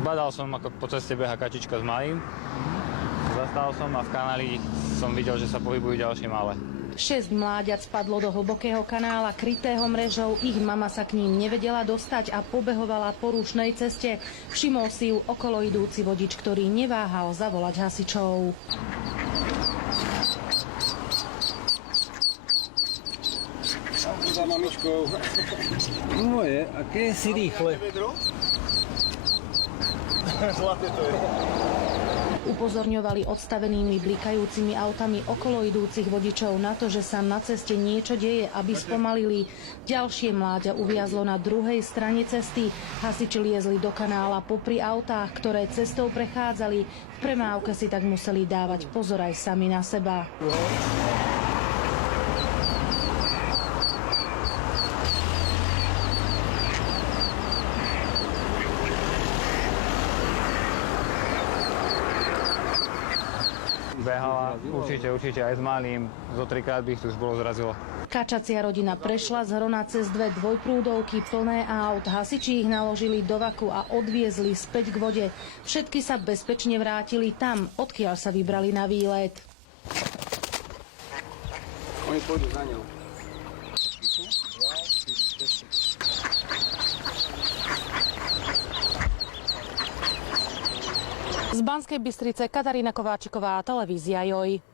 Badal som, ako po ceste beha kačička s malým. Zastal som a v kanáli som videl, že sa pohybujú ďalšie malé. 6 mláďat spadlo do hlbokého kanála krytého mrežou, ich mama sa k ním nevedela dostať a pobehovala po rušnej ceste. Všimol si ju okolo idúci vodič, ktorý neváhal zavolať hasičov. Za mamičkou. Moje, aké si rýchle. Zlaté to je. Upozorňovali odstavenými blikajúcimi autami okolo idúcich vodičov na to, že sa na ceste niečo deje, aby spomalili. Ďalšie mláďa uviazlo na druhej strane cesty. Hasiči liezli do kanála popri autách, ktoré cestou prechádzali. V premávke si tak museli dávať pozor aj sami na seba. Behala určite aj s malým, zo 3-krát by ich tu už bolo zrazilo. Kačacia rodina prešla z Hrona cez 2 dvojprúdovky plné aut. Hasiči ich naložili do vaku a odviezli späť k vode. Všetky sa bezpečne vrátili tam, odkiaľ sa vybrali na výlet. Oni pôjdu za ňou. Z Banskej Bystrice Katarína Kováčiková, televízia JOJ.